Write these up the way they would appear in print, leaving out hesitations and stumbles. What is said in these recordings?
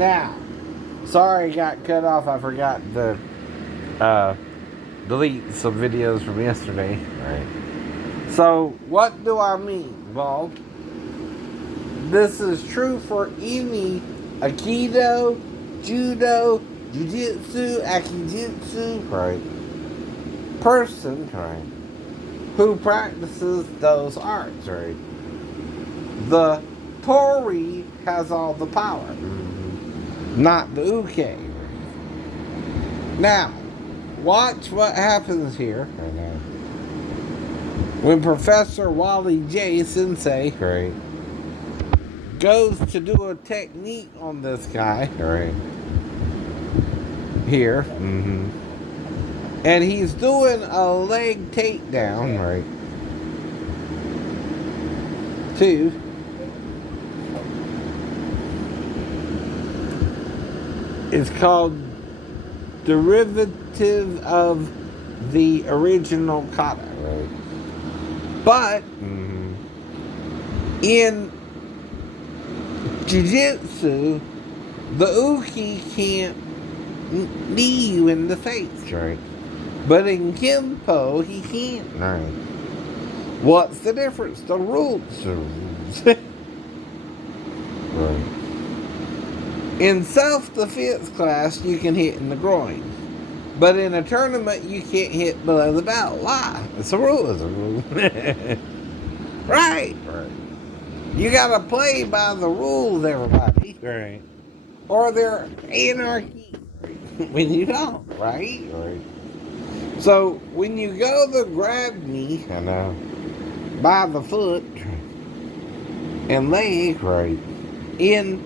Now, sorry I got cut off. I forgot to delete some videos from yesterday. Right. So, what do I mean? Well, this is true for any Aikido, Judo, Jujitsu, Akijitsu, right, person, right, who practices those arts, right. The Torre has all the power, not the Uke. Now, watch what happens here when Professor Wally J, Sensei, right, goes to do a technique on this guy, right, here, and he's doing a leg takedown, right, to it's called derivative of the original kata, right? But in Jiu-Jitsu, the Uki can't knee you in the face, right? But in Kenpo, he can't, right? What's the difference? The rules. Right. In self-defense class, you can hit in the groin. But in a tournament, you can't hit below the belt. Why? It's a rule. It's a rule. Right. You gotta play by the rules, everybody. Right. Or they're anarchy. When you don't, right? So, when you go to grab me by the foot and leg, right, in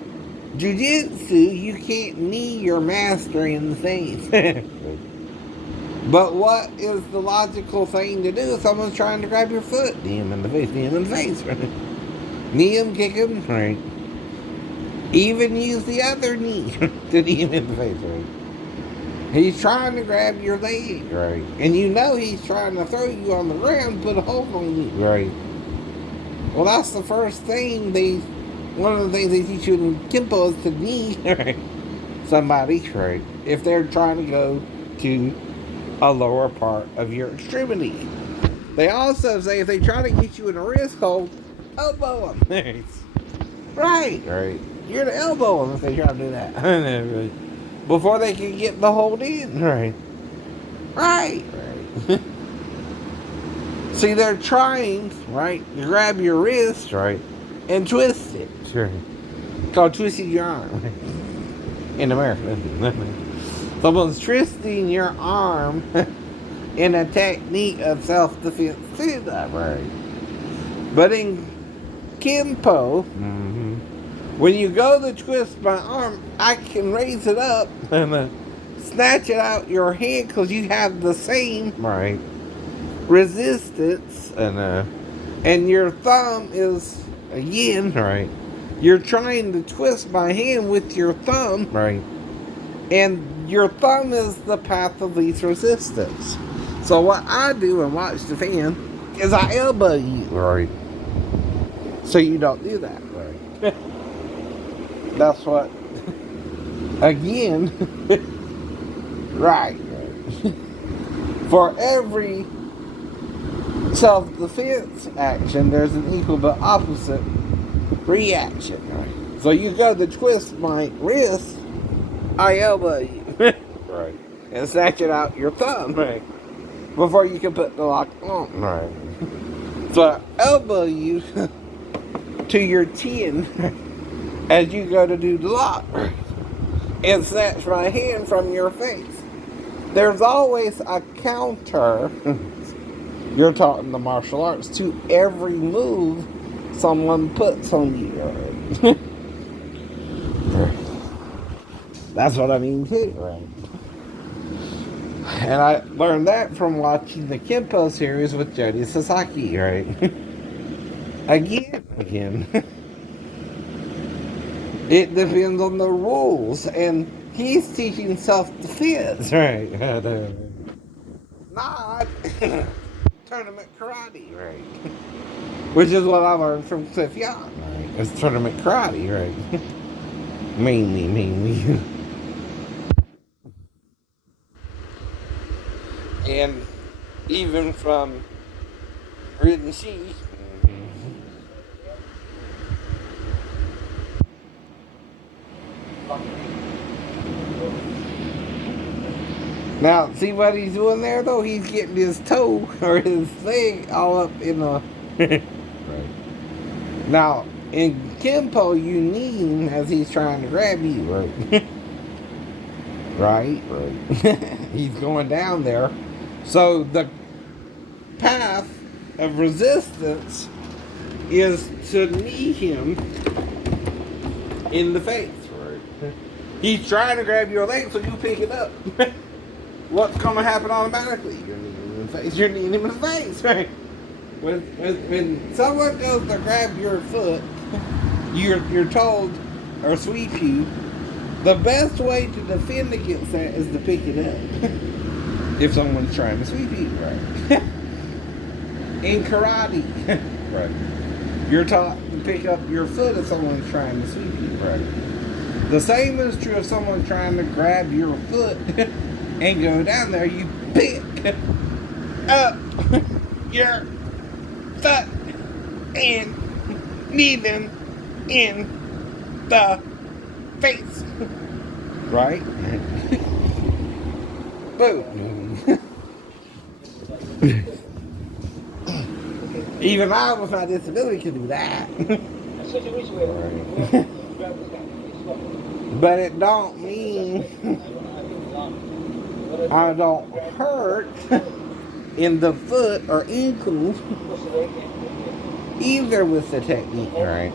Jiu-Jitsu, you can't knee your master in the face. But what is the logical thing to do if someone's trying to grab your foot? Knee him in the face, knee him in the face, right? Knee him, kick him, right? Even use the other knee to knee him in the face, right? He's trying to grab your leg, right? And you know he's trying to throw you on the ground, put a hold on you, right? Well, that's the first thing one of the things they teach you in Kenpo is to knee, right, somebody, right, if they're trying to go to a lower part of your extremity. They also say if they try to get you in a wrist hold, elbow them. Right. You're to elbow them if they try to do that. Before they can get the hold in. Right. See, they're trying, right, to grab your wrist, right, and twist it. Sure. It's called twisting your arm. In America. Someone's twisting your arm in a technique of self-defense too, right? But in Kenpo, when you go to twist my arm, I can raise it up and snatch it out your hand because you have the same resistance, and your thumb is again, right? You're trying to twist my hand with your thumb, right? And your thumb is the path of least resistance. So what I do and watch the fan is I elbow you, right? So you don't do that, right? That's what, again, right. For every self-defense action, there's an equal but opposite reaction, right? So you go to twist my wrist, I elbow you, right, and snatch it out your thumb, right, before you can put the lock on, right. So I elbow you to your chin as you go to do the lock, right, and snatch my hand from your face. There's always a counter. You're taught in the martial arts to every move someone puts on you. Right? That's what I mean too, right? And I learned that from watching the Kenpo series with Jody Sasaki, right? Again. It depends on the rules, and he's teaching self-defense, right? Not tournament karate, right? Which is what I learned from Cliff Young, right? It's tournament karate, right? Mainly. And even from written C. Now, see what he's doing there, though? He's getting his toe or his leg all up in the... Right. Now, in Kenpo, you need him as he's trying to grab you, right? Right. He's going down there. So the path of resistance is to knee him in the face. Right. He's trying to grab your leg, so you pick it up. What's going to happen automatically? You're kneeing him in the face. You're kneeing him in the face, right? When someone goes to grab your foot, you're told or sweep you. The best way to defend against that is to pick it up. If someone's trying to sweep you, right? In karate, right? You're taught to pick up your foot if someone's trying to sweep you, right? The same is true if someone's trying to grab your foot and go down there. You pick up your foot and knee them in the face. Right? Boom. Even I with my disability could do that. But it don't mean I don't hurt in the foot or ankle either with the technique, right?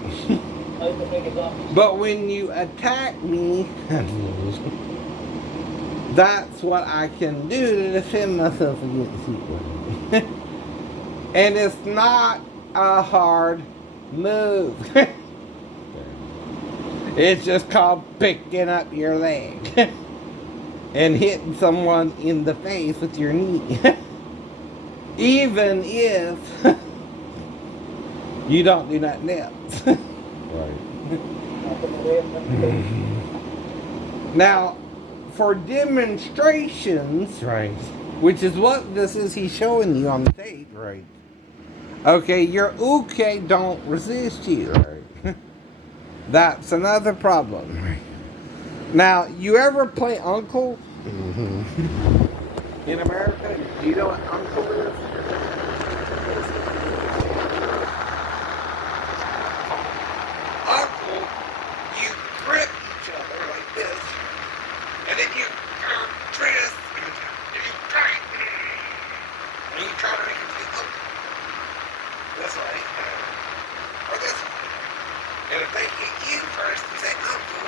But when you attack me, that's what I can do to defend myself against you. And it's not a hard move. It's just called picking up your leg and hitting someone in the face with your knee. Even if you don't do nothing else. Right. Now, for demonstrations, right, which is what this is he's showing you on the tape, right? Okay, your uke don't resist you, right? That's another problem, right? Now, you ever play Uncle? In America, do you know what Uncle is? Uncle, you grip each other like this, and then you twist, and you try, and you try to make it feel Uncle. This way, or this way. And if they get you first, you say Uncle,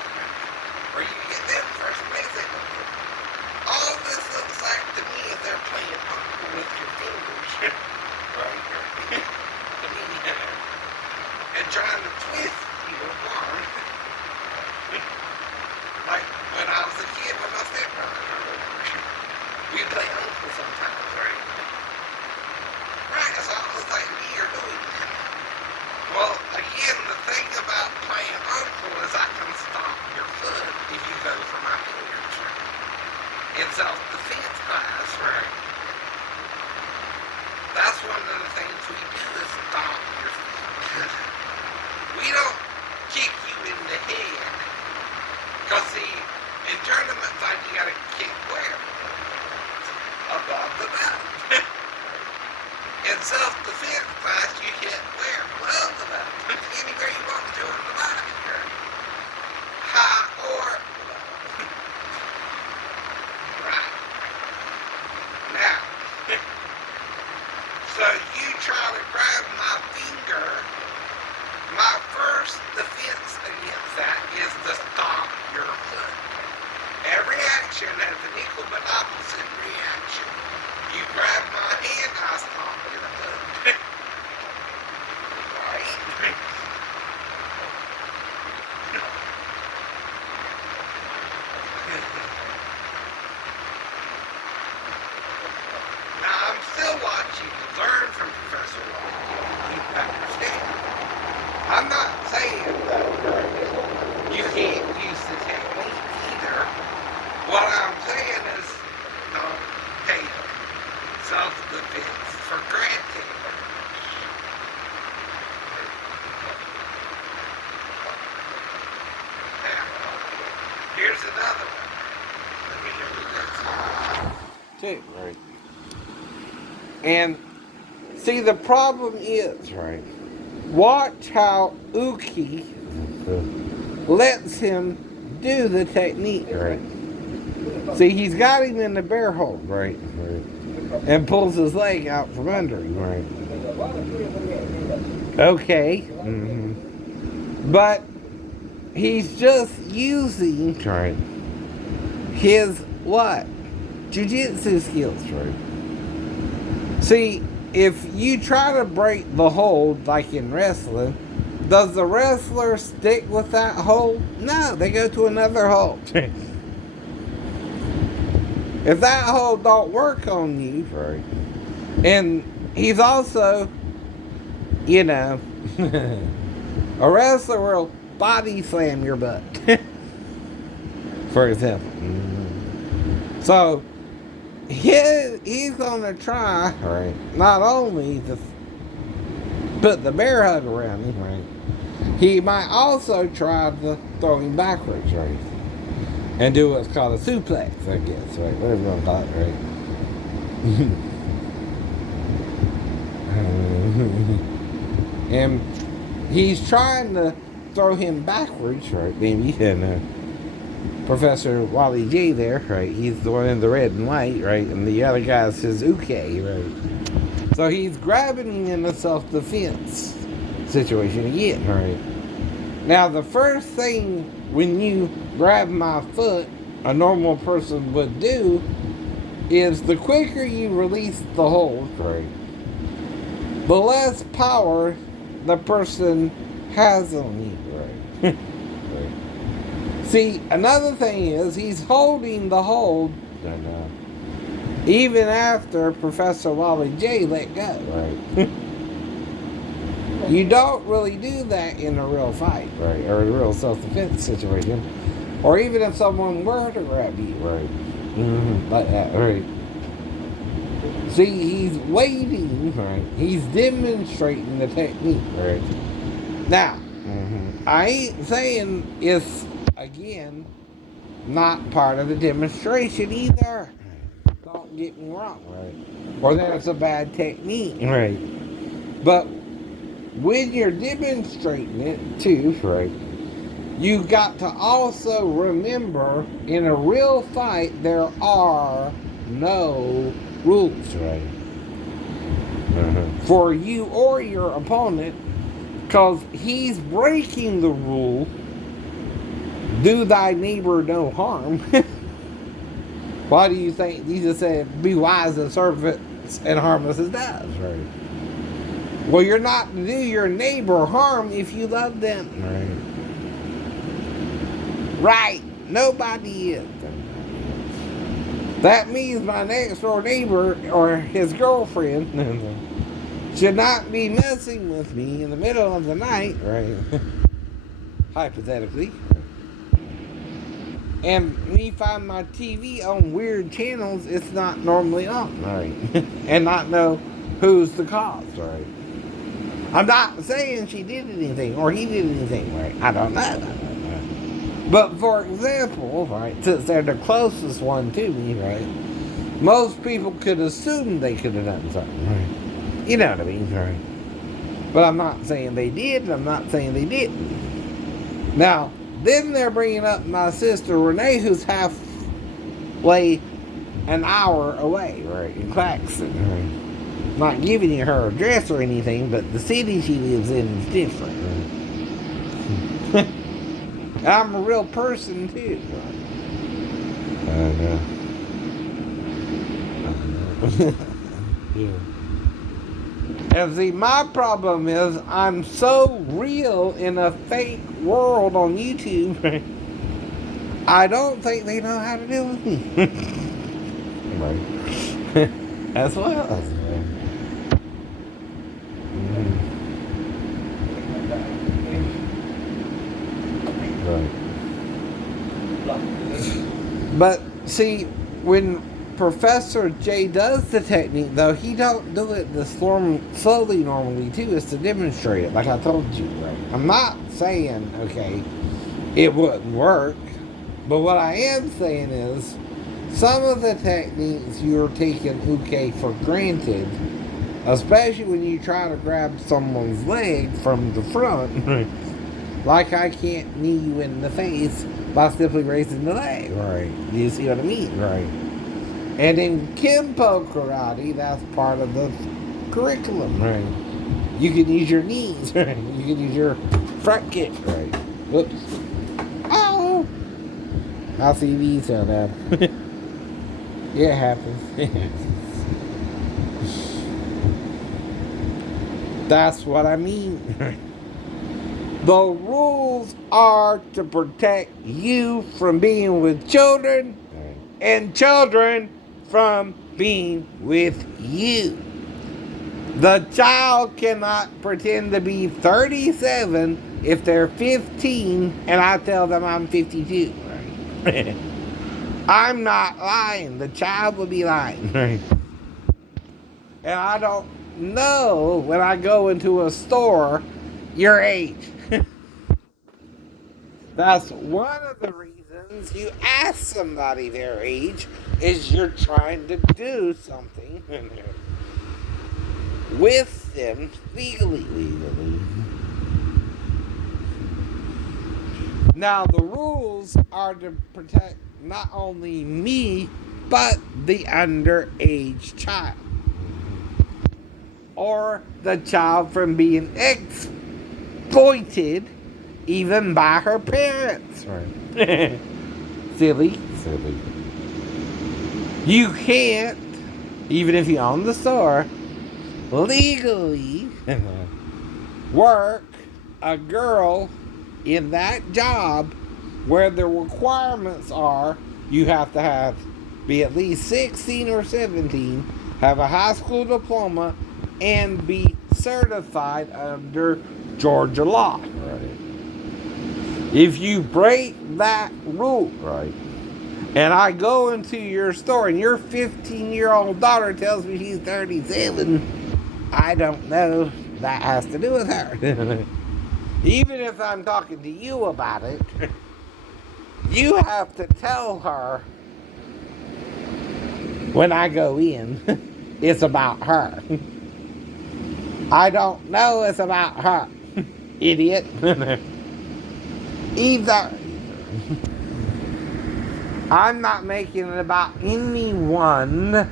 or you get them first, and they say Uncle. All this looks like to me is they're playing Uncle with your fingers, right? And trying to twist your arm. Like when I was a kid with my stepbrother, we play Uncle sometimes, right? Right, that's almost like me or doing that. Well, again, the thing about playing Uncle is I can stop your foot if you go for my fingers, right? In self-defense class, right? That's one of the things we do is stop your foot. We don't kick you in the head. Because see, in tournament fight, you gotta kick where? Above the belt. In self-defense class, you hit where? Below the belt. Anywhere you want to in the body. High or low. Right. Now, so you try to grab my finger. My first defense against that is to stop your foot. Every action has an equal but opposite reaction. You grab my hand, I stop your foot. Right? another one. Too, right? And see, the problem is, right? Watch how Uki lets him do the technique, right? See, he's got him in the bear hold, right? And pulls his leg out from under him, right? Okay. But he's just using, right, his what? Jujitsu skills, right? See, if you try to break the hold like in wrestling, does the wrestler stick with that hold? No, they go to another hold. If that hold don't work on you, right? And he's also, you know, a wrestler will body slam your butt, for example. So he's gonna try, right, not only to put the bear hug around him, right, he might also try to throw him backwards, right, and do what's called a suplex, I guess, right, whatever you want to call it, right. And he's trying to throw him backwards, right, maybe, and Professor Wally J there, right, he's the one in the red and white, right, and the other guy's his uke, right. So he's grabbing him in a self-defense situation again, right. Now, the first thing when you grab my foot, a normal person would do is the quicker you release the hold, right, the less power the person has on you, right. Right. See, another thing is he's holding the hold even after Professor Wally J let go, right. You don't really do that in a real fight, right, or a real self-defense situation, or even if someone were to grab you, right, like that, right. See, he's waiting, right, he's demonstrating the technique, right. Now, I ain't saying it's, again, not part of the demonstration either. Don't get me wrong, right, or that it's a bad technique, right. But when you're demonstrating it too, right, you've got to also remember in a real fight there are no rules, right, for you or your opponent, because he's breaking the rule, do thy neighbor no harm. Why do you think Jesus said, be wise as serpents and harmless as doves, right? Well, you're not to do your neighbor harm if you love them. Right. Nobody is. That means my next door neighbor or his girlfriend should not be messing with me in the middle of the night, right? Hypothetically. And me find my TV on weird channels it's not normally on, right? And not know who's the cause, right? I'm not saying she did anything or he did anything, right? I don't know. But for example, right, since they're the closest one to me, right, most people could assume they could have done something, right? You know what I mean, right? But I'm not saying they did, I'm not saying they didn't. Now, then they're bringing up my sister Renee, who's halfway an hour away, right, in Claxton, right? Not giving you her address or anything, but the city she lives in is different, right? I'm a real person, too. Yeah. And see, my problem is I'm so real in a fake world on YouTube, right? I don't think they know how to deal with me. Right. As well. Right. But see, when Professor J does the technique, though, he don't do it this slowly normally, too. It's to demonstrate it, like I told you, right? I'm not saying, okay, it wouldn't work. But what I am saying is, some of the techniques you're taking okay for granted, especially when you try to grab someone's leg from the front, like I can't knee you in the face by simply raising the leg, right? You see what I mean, right? And in Kenpo karate, that's part of the curriculum, right? You can use your knees, right? You can use your front kick, right? Whoops. Oh! I'll see these now. It happens. That's what I mean. The rules are to protect you from being with children and children from being with you. The child cannot pretend to be 37 if they're 15 and I tell them I'm 52. I'm not lying. The child will be lying. And I don't know when I go into a store your age. That's one of the reasons you ask somebody their age is you're trying to do something with them legally. Now the rules are to protect not only me but the underage child or the child from being exploited even by her parents. Right. Silly. You can't, even if you own the store, legally work a girl in that job where the requirements are you have to be at least 16 or 17, have a high school diploma, and be certified under Georgia law. Right. If you break that rule, right, and I go into your store and your 15-year-old daughter tells me she's 37, I don't know. That has to do with her. Even if I'm talking to you about it, you have to tell her when I go in, it's about her. I don't know it's about her, idiot. Either. I'm not making it about anyone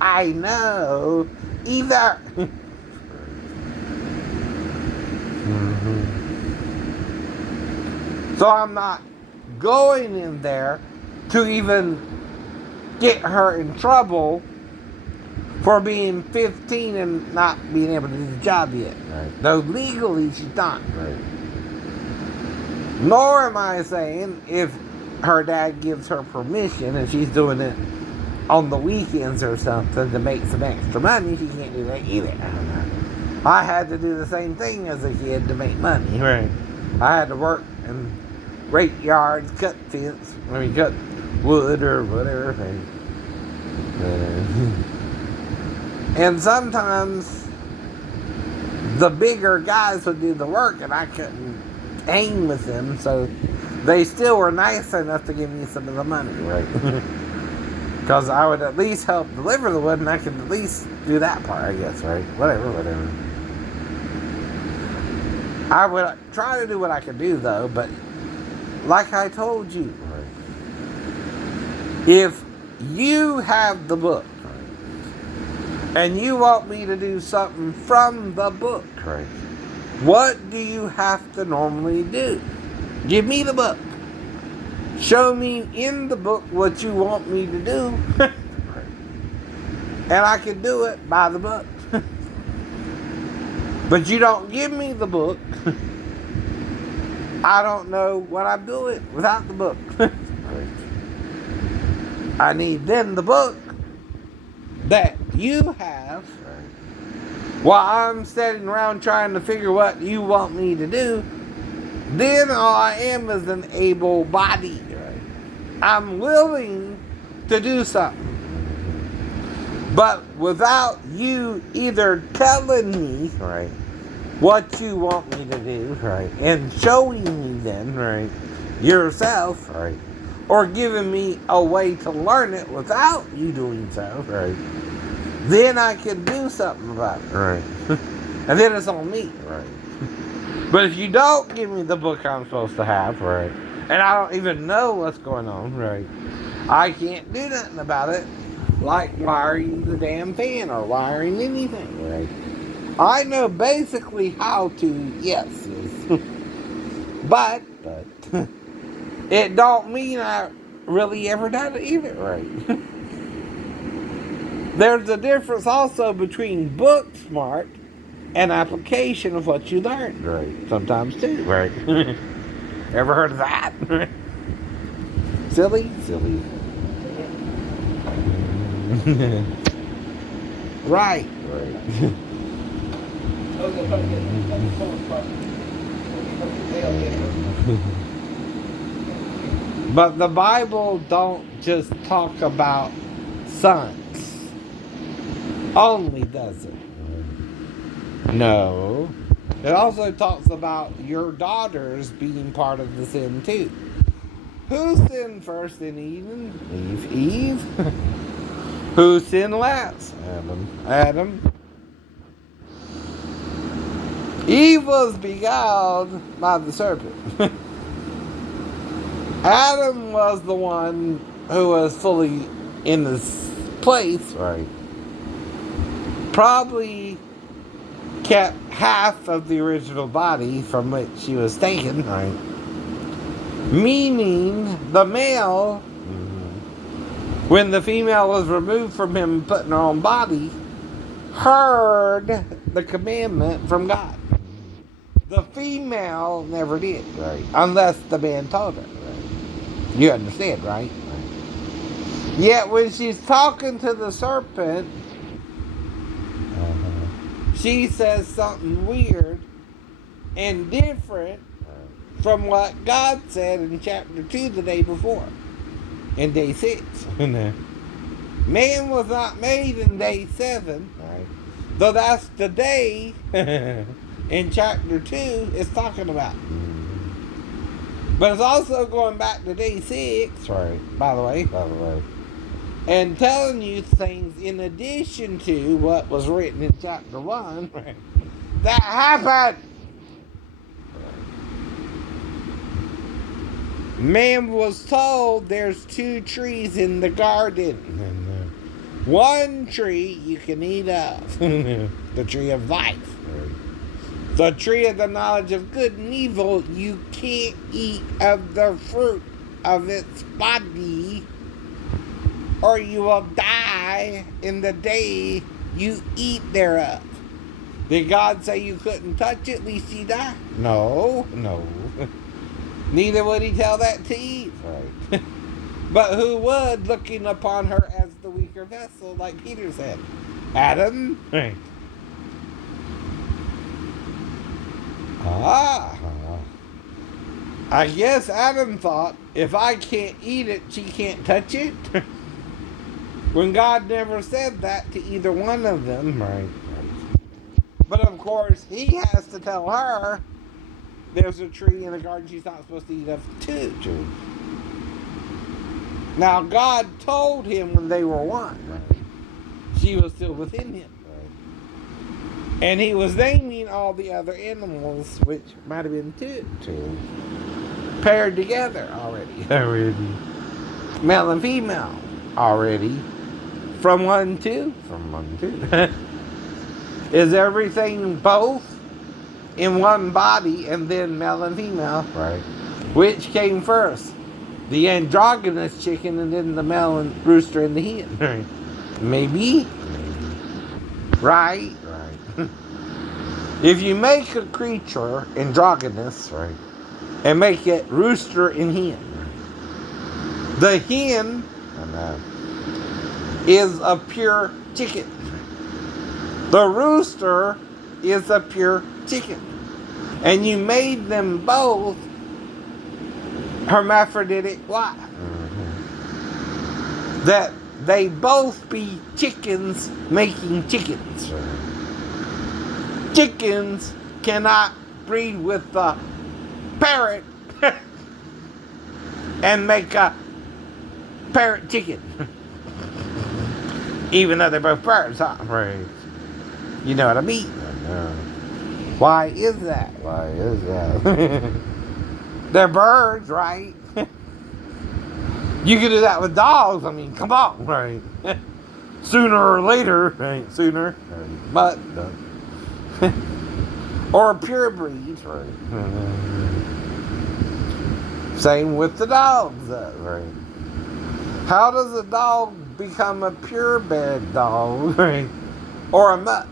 I know either. So I'm not going in there to even get her in trouble for being 15 and not being able to do the job yet. Right. Though legally she's not. Right. Nor am I saying if her dad gives her permission and she's doing it on the weekends or something to make some extra money, she can't do that either. I had to do the same thing as a kid to make money. Right. I had to work and rake yards, cut cut wood or whatever. And sometimes the bigger guys would do the work and I couldn't hang with them, so they still were nice enough to give me some of the money, right? Because I would at least help deliver the wood and I could at least do that part, I guess, right? Whatever. I would try to do what I could do, though, but like I told you, right, if you have the book, right, and you want me to do something from the book, right, what do you have to normally do? Give me the book. Show me in the book what you want me to do. And I can do it by the book. But you don't give me the book. I don't know what I'm doing without the book. I need then the book that you have while I'm sitting around trying to figure what you want me to do. Then all I am is an able body. I'm willing to do something. But without you either telling me, right, what you want me to do, right, and showing me then, right, yourself, right, or giving me a way to learn it without you doing so, right, then I can do something about it. Right. And then it's on me. Right. But if you don't give me the book I'm supposed to have, right, and I don't even know what's going on, right, I can't do nothing about it, like wiring the damn fan or wiring anything, right. I know basically how to, yes. But it don't mean I really ever done it either, right. There's a difference also between book smart and application of what you learned, right? Sometimes too, right? Ever heard of that? Silly. Right. But the Bible don't just talk about sons only, does it? No. It also talks about your daughters being part of the sin too. Who sinned first in Eden? Eve. Who sinned last? Adam. Eve was beguiled by the serpent. Adam was the one who was fully in this place, right? Probably kept half of the original body from which she was taken, right? Meaning the male, when the female was removed from him and put in her own body, heard the commandment from God. The female never did, right? Unless the man told her, right? You understand, right? Yet when she's talking to the serpent, she says something weird and different from what God said in chapter 2 the day before, in day 6. Man was not made in day 7, right? Though that's the day in chapter 2 it's talking about. But it's also going back to day 6, right? By the way. And telling you things in addition to what was written in chapter 1, right, that happened. Man was told there's 2 trees in the garden. One tree you can eat of, the tree of life. The tree of the knowledge of good and evil, you can't eat of the fruit of its body, or you will die in the day you eat thereof. Did God say you couldn't touch it, lest you die? No. Neither would he tell that to Eve. Right. But who would, looking upon her as the weaker vessel, like Peter said? Adam? Right. I guess Adam thought, if I can't eat it, she can't touch it. When God never said that to either one of them. Right. But of course, he has to tell her there's a tree in the garden she's not supposed to eat of too. Now, God told him when they were one. Right. She was still within him. Right. And he was naming all the other animals, which might have been two paired together already. Male and female already. From 1 2. Is everything both in one body and then male and female? Right. Which came first? The androgynous chicken and then the male and rooster and the hen? Right. Maybe. Right. If you make a creature androgynous, right, and make it rooster and hen, the hen is a pure chicken. The rooster is a pure chicken. And you made them both hermaphroditic life. That they both be chickens making chickens. Chickens cannot breed with the parrot and make a parrot chicken. Even though they're both birds, huh? Right. You know what I mean? Why is that? Why is that? They're birds, right? You can do that with dogs. I mean, come on, right? Sooner or later, right? Sooner, but or pure breeds, right? Same with the dogs, right? How does a dog become a purebred dog, right? Or a mutt?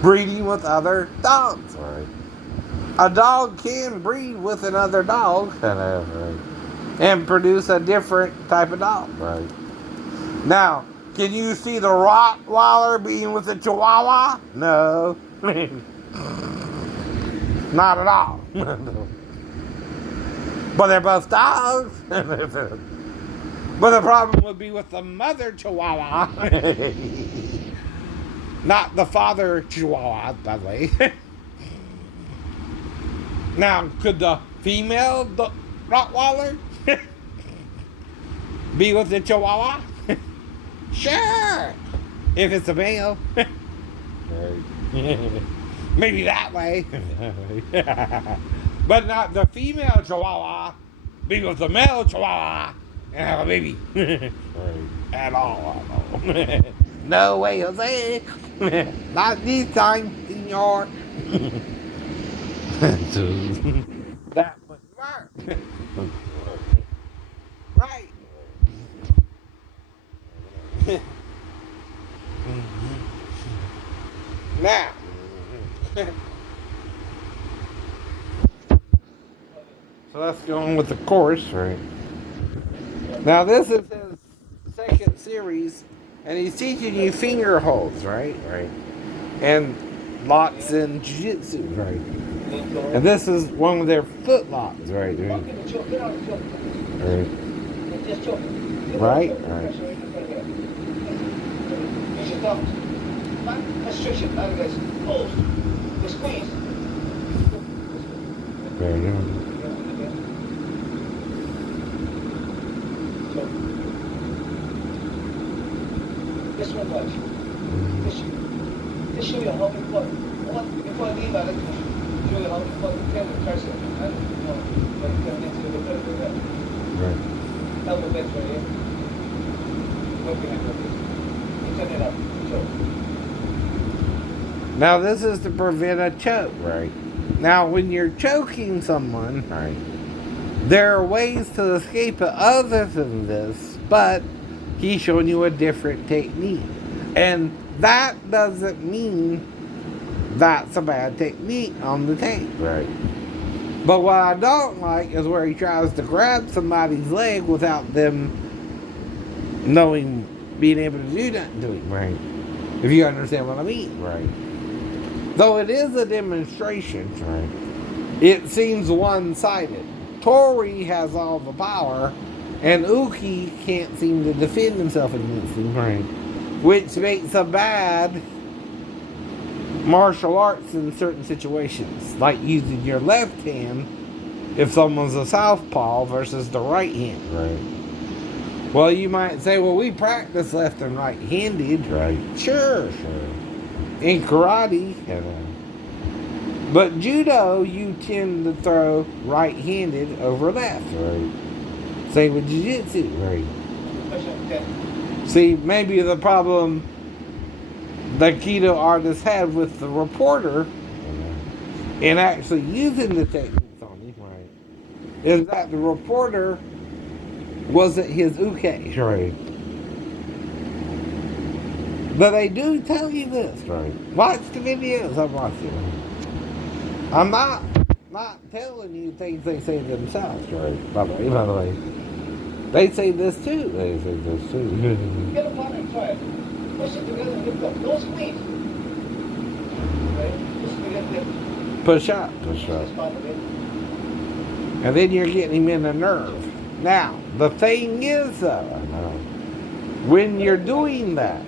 Breeding with other dogs, right? A dog can breed with another dog, right? And produce a different type of dog, right? Now, can you see the Rottweiler being with the Chihuahua? No. Not at all. But they're both dogs. But the problem would be with the mother Chihuahua. Not the father Chihuahua, by the way. Now, could the female Rottweiler be with the Chihuahua? Sure. If it's a male. Maybe that way. But not the female Chihuahua be with the male Chihuahua and have a baby. At all. No way, Jose. Not this time, senor. That would work. Right. Now. So let's go on with the course, right? Now this is his second series, and he's teaching you finger holds, right? Right. And locks in Jiu-Jitsu, right? And this is one of their foot locks, right? Right. Right. Right. Very good. This one much. This show you how important. Before I leave, I like to show you how important the person and when you come into the better. Right. Help the best for you. What we have with this. You turn it up. So. Now this is to prevent a choke, right? Now when you're choking someone, right, there are ways to escape it other than this, but he's showing you a different technique. And that doesn't mean that's a bad technique on the tape, right? But what I don't like is where he tries to grab somebody's leg without them knowing, being able to do nothing to him, right? If you understand what I mean, right? Though it is a demonstration, right, it seems one-sided. Torre has all the power, and Uki can't seem to defend himself against him, right? Which makes a bad martial arts in certain situations, like using your left hand if someone's a southpaw versus the right hand, right? Well, you might say, well, we practice left and right-handed, right? Sure. In karate, but judo, you tend to throw right-handed over left, right? Same with jiu-jitsu, right? See, maybe the problem the Aikido artist had with the reporter in actually using the techniques on him, right, is that the reporter wasn't his uke, right? But they do tell you this, right? Watch the videos I'm watching. I'm not telling you things they say themselves, right? By the way. They say this too. Get a partner and try it. Push it together and lift up. Don't squeeze. Right? Push up. And then you're getting him in the nerve. Now, the thing is though, when you're doing that,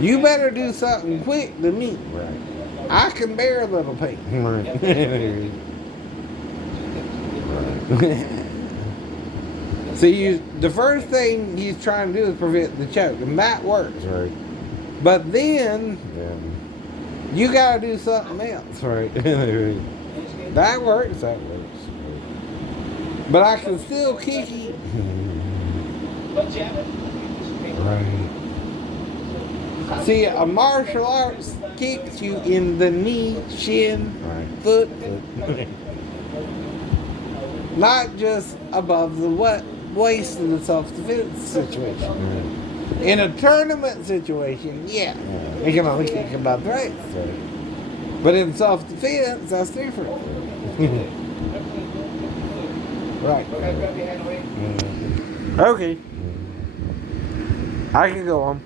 you better do something quick to me. Right. I can bear a little pain. See, the first thing he's trying to do is prevent the choke, and that works, right? But then you gotta do something else, right? That works. Right? But I can still kick you. Right. See, a martial arts kicks you in the knee, shin, foot. Not just above the waist in the self-defense situation. In a tournament situation, you can only kick above the waist. But in self-defense, that's different. Right. Okay. I can go on.